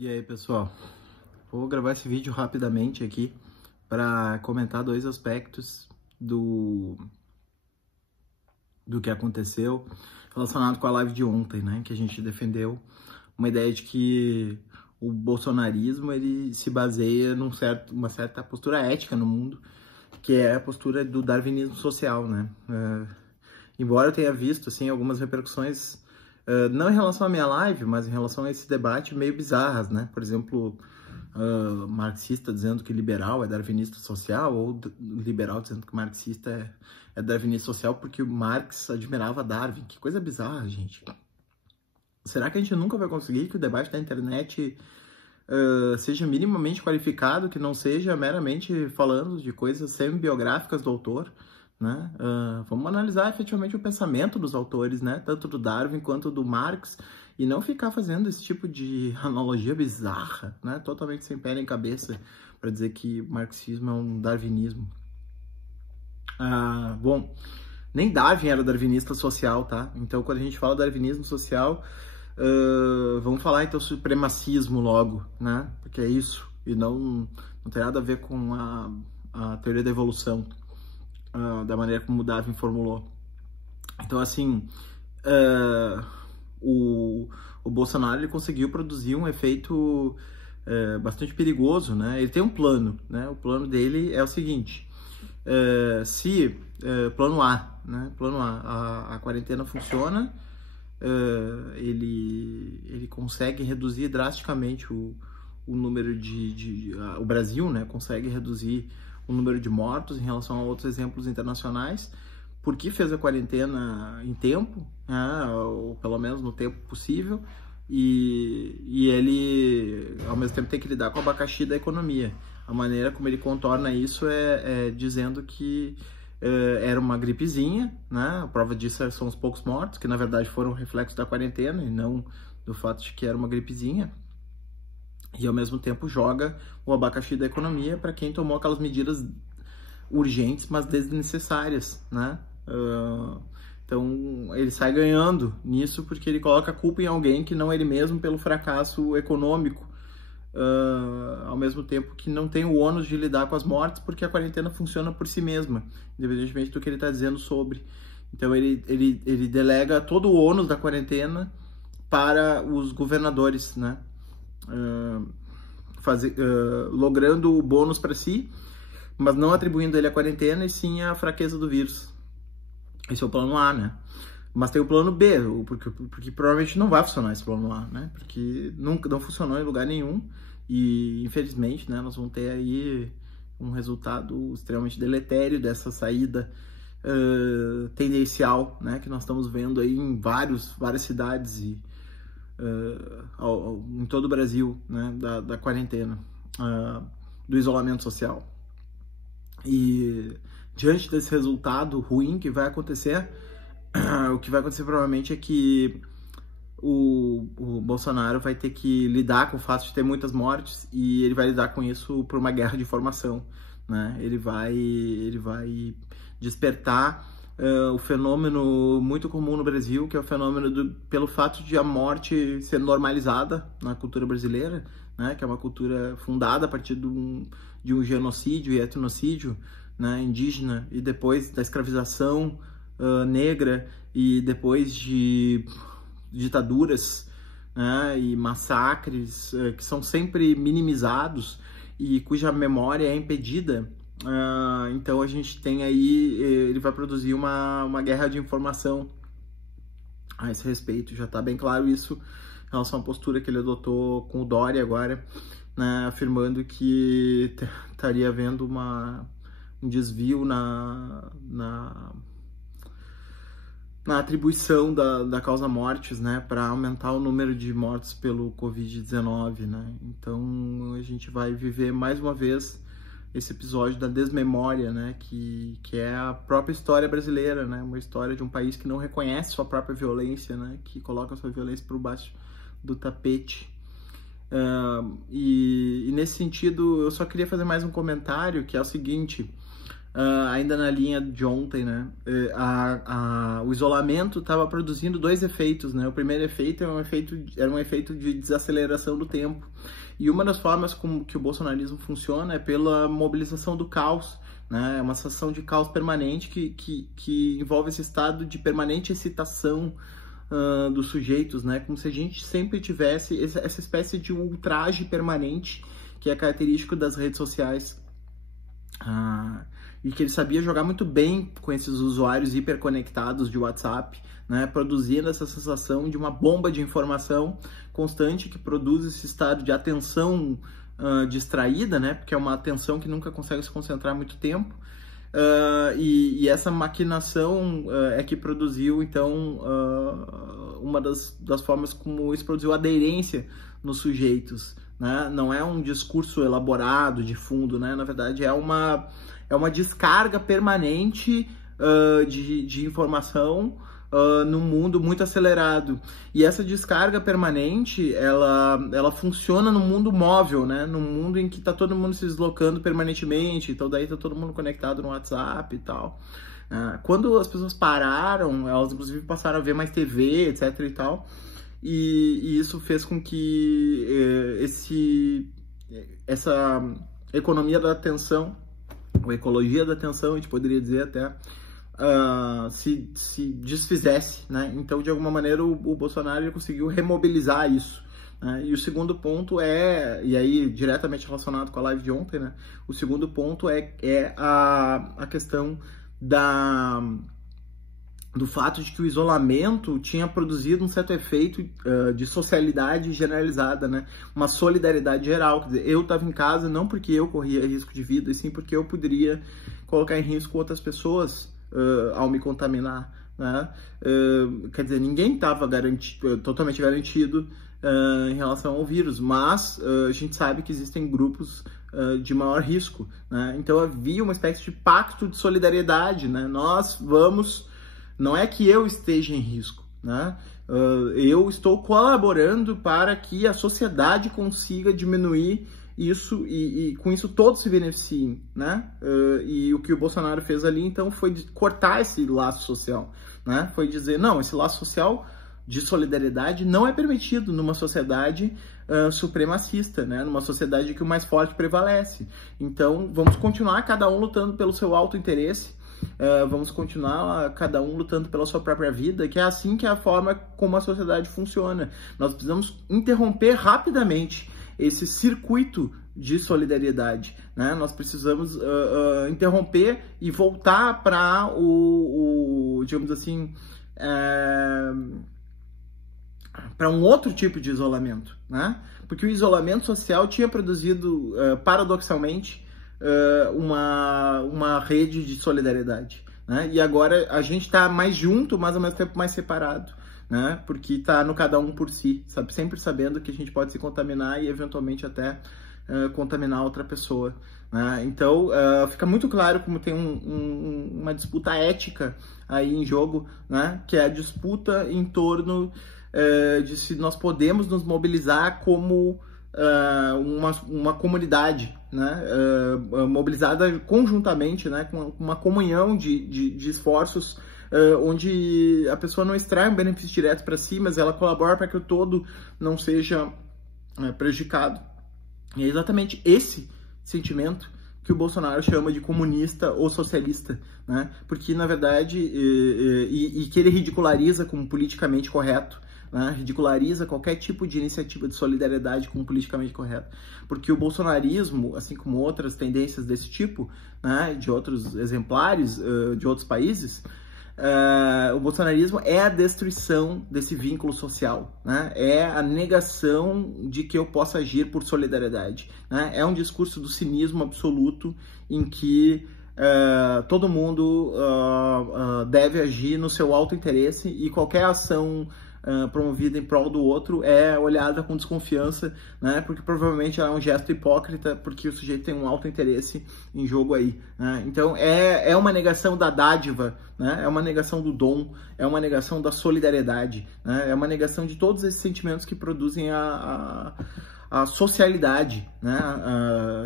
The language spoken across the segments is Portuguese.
E aí, pessoal, vou gravar esse vídeo rapidamente aqui para comentar dois aspectos do que aconteceu relacionado com a live de ontem, né? Que a gente defendeu uma ideia de que o bolsonarismo ele se baseia uma certa postura ética no mundo, que é a postura do darwinismo social, né? Embora eu tenha visto assim algumas repercussões não em relação à minha live, mas em relação a esse debate meio bizarras, né? Por exemplo, marxista dizendo que liberal é darwinista social, ou liberal dizendo que marxista é darwinista social porque o Marx admirava Darwin. Que coisa bizarra, gente. Será que a gente nunca vai conseguir que o debate da internet seja minimamente qualificado, que não seja meramente falando de coisas semi-biográficas do autor, né? Vamos analisar efetivamente o pensamento dos autores, né? Tanto do Darwin quanto do Marx, e não ficar fazendo esse tipo de analogia bizarra, né? Totalmente sem pé nem cabeça, para dizer que marxismo é um darwinismo. Bom, nem Darwin era darwinista social, tá? Então, quando a gente fala darwinismo social, vamos falar então supremacismo logo, né? Porque é isso, e não tem nada a ver com a teoria da evolução, da maneira como o Darwin formulou. Então, assim, o Bolsonaro ele conseguiu produzir um efeito bastante perigoso, né? Ele tem um plano, né? O plano dele é o seguinte: plano A, né? Plano A, a quarentena funciona, ele consegue reduzir drasticamente o número o Brasil, né? Consegue reduzir o número de mortos em relação a outros exemplos internacionais, porque fez a quarentena em tempo, né? Ou pelo menos no tempo possível, e ele, ao mesmo tempo, tem que lidar com o abacaxi da economia. A maneira como ele contorna isso é dizendo que era uma gripezinha, né? A prova disso são os poucos mortos, que na verdade foram reflexos da quarentena e não do fato de que era uma gripezinha. E ao mesmo tempo joga o abacaxi da economia para quem tomou aquelas medidas urgentes, mas desnecessárias, né? Então ele sai ganhando nisso porque ele coloca a culpa em alguém que não ele mesmo pelo fracasso econômico, ao mesmo tempo que não tem o ônus de lidar com as mortes, porque a quarentena funciona por si mesma, independentemente do que ele está dizendo sobre. Então ele delega todo o ônus da quarentena para os governadores, né? Logrando o bônus para si, mas não atribuindo ele a quarentena, e sim a fraqueza do vírus. Esse é o plano A, né? Mas tem o plano B, porque provavelmente não vai funcionar esse plano A, né? Porque não funcionou em lugar nenhum, e infelizmente, né, nós vamos ter aí um resultado extremamente deletério dessa saída tendencial, né, que nós estamos vendo aí em várias cidades e em todo o Brasil, né, da quarentena, do isolamento social. E diante desse resultado ruim que vai acontecer, o que vai acontecer provavelmente é que o Bolsonaro vai ter que lidar com o fato de ter muitas mortes, e ele vai lidar com isso por uma guerra de informação, né? Ele vai despertar o fenômeno muito comum no Brasil, que é o fenômeno pelo fato de a morte ser normalizada na cultura brasileira, né? Que é uma cultura fundada a partir de um genocídio e etnocídio, né, indígena, e depois da escravização negra, e depois de ditaduras, né, e massacres que são sempre minimizados e cuja memória é impedida. Então a gente tem aí, ele vai produzir uma guerra de informação a esse respeito. Já está bem claro isso em relação à postura que ele adotou com o Dória agora, né, afirmando que estaria havendo um desvio na atribuição da causa mortes, né, para aumentar o número de mortes pelo Covid-19, né? Então a gente vai viver mais uma vez esse episódio da desmemória, né, que é a própria história brasileira, né, uma história de um país que não reconhece sua própria violência, né, que coloca sua violência por baixo do tapete. E nesse sentido, eu só queria fazer mais um comentário, que é o seguinte: ainda na linha de ontem, né? O isolamento estava produzindo dois efeitos, né? O primeiro efeito era um efeito de desaceleração do tempo. E uma das formas como que o bolsonarismo funciona é pela mobilização do caos, né? É uma sensação de caos permanente que envolve esse estado de permanente excitação dos sujeitos, né? Como se a gente sempre tivesse essa espécie de ultraje permanente que é característico das redes sociais. E que ele sabia jogar muito bem com esses usuários hiperconectados de WhatsApp, né, produzindo essa sensação de uma bomba de informação constante que produz esse estado de atenção distraída, né, porque é uma atenção que nunca consegue se concentrar muito tempo, e essa maquinação é que produziu, então, uma das formas como isso produziu aderência nos sujeitos, né? Não é um discurso elaborado de fundo, né? Na verdade é uma descarga permanente de informação num mundo muito acelerado. E essa descarga permanente, ela funciona no mundo móvel, né? No mundo em que está todo mundo se deslocando permanentemente, então daí está todo mundo conectado no WhatsApp e tal. Quando as pessoas pararam, elas inclusive passaram a ver mais TV, etc e tal, e isso fez com que essa economia da atenção, ou ecologia da atenção, a gente poderia dizer até, se desfizesse, né? Então, de alguma maneira, o Bolsonaro ele conseguiu remobilizar isso, né? E o segundo ponto e aí diretamente relacionado com a live de ontem, né? O segundo ponto é a questão do fato de que o isolamento tinha produzido um certo efeito de socialidade generalizada, né? Uma solidariedade geral. Quer dizer, eu estava em casa não porque eu corria risco de vida, e sim porque eu poderia colocar em risco outras pessoas ao me contaminar, né? Quer dizer, ninguém estava totalmente garantido em relação ao vírus, mas a gente sabe que existem grupos de maior risco, né? Então havia uma espécie de pacto de solidariedade, né? Não é que eu esteja em risco, né? Eu estou colaborando para que a sociedade consiga diminuir isso e com isso todos se beneficiem, né? E o que o Bolsonaro fez ali, então, foi cortar esse laço social, né? Foi dizer, não, esse laço social de solidariedade não é permitido numa sociedade supremacista, né? Numa sociedade que o mais forte prevalece. Então, vamos continuar cada um lutando pelo seu autointeresse, vamos continuar cada um lutando pela sua própria vida, que é assim que é a forma como a sociedade funciona. Nós precisamos interromper rapidamente esse circuito de solidariedade, né? Nós precisamos interromper e voltar para digamos assim, para um outro tipo de isolamento, né? Porque o isolamento social tinha produzido, paradoxalmente, uma rede de solidariedade, né? E agora a gente está mais junto, mas ao mesmo tempo mais separado, né? Porque está no cada um por si, sabe? Sempre sabendo que a gente pode se contaminar e eventualmente até contaminar outra pessoa, né? Então fica muito claro como tem uma disputa ética aí em jogo, né? Que é a disputa em torno de se nós podemos nos mobilizar como uma comunidade, né, mobilizada conjuntamente, né, com uma comunhão de esforços, onde a pessoa não extrai um benefício direto para si, mas ela colabora para que o todo não seja prejudicado. E é exatamente esse sentimento que o Bolsonaro chama de comunista ou socialista, né, porque na verdade e que ele ridiculariza como politicamente correto, né? Ridiculariza qualquer tipo de iniciativa de solidariedade como politicamente correto. Porque o bolsonarismo, assim como outras tendências desse tipo, né, de outros exemplares de outros países, o bolsonarismo é a destruição desse vínculo social, né? É a negação de que eu possa agir por solidariedade, né? É um discurso do cinismo absoluto em que todo mundo deve agir no seu autointeresse e qualquer ação promovida em prol do outro é olhada com desconfiança, né? Porque provavelmente ela é um gesto hipócrita, porque o sujeito tem um alto interesse em jogo aí, né? Então é uma negação da dádiva, né? É uma negação do dom, é uma negação da solidariedade, né? É uma negação de todos esses sentimentos que produzem a a socialidade, né,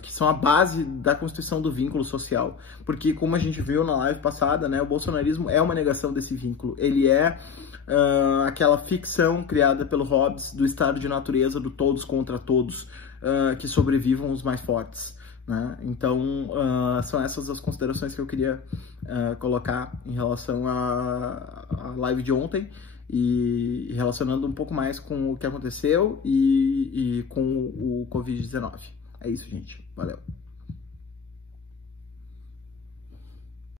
que são a base da constituição do vínculo social. Porque, como a gente viu na live passada, né, o bolsonarismo é uma negação desse vínculo. Ele é aquela ficção criada pelo Hobbes do estado de natureza do todos contra todos, que sobrevivam os mais fortes. Né? Então, são essas as considerações que eu queria colocar em relação à live de ontem e relacionando um pouco mais com o que aconteceu e com o Covid-19. É isso, gente. Valeu.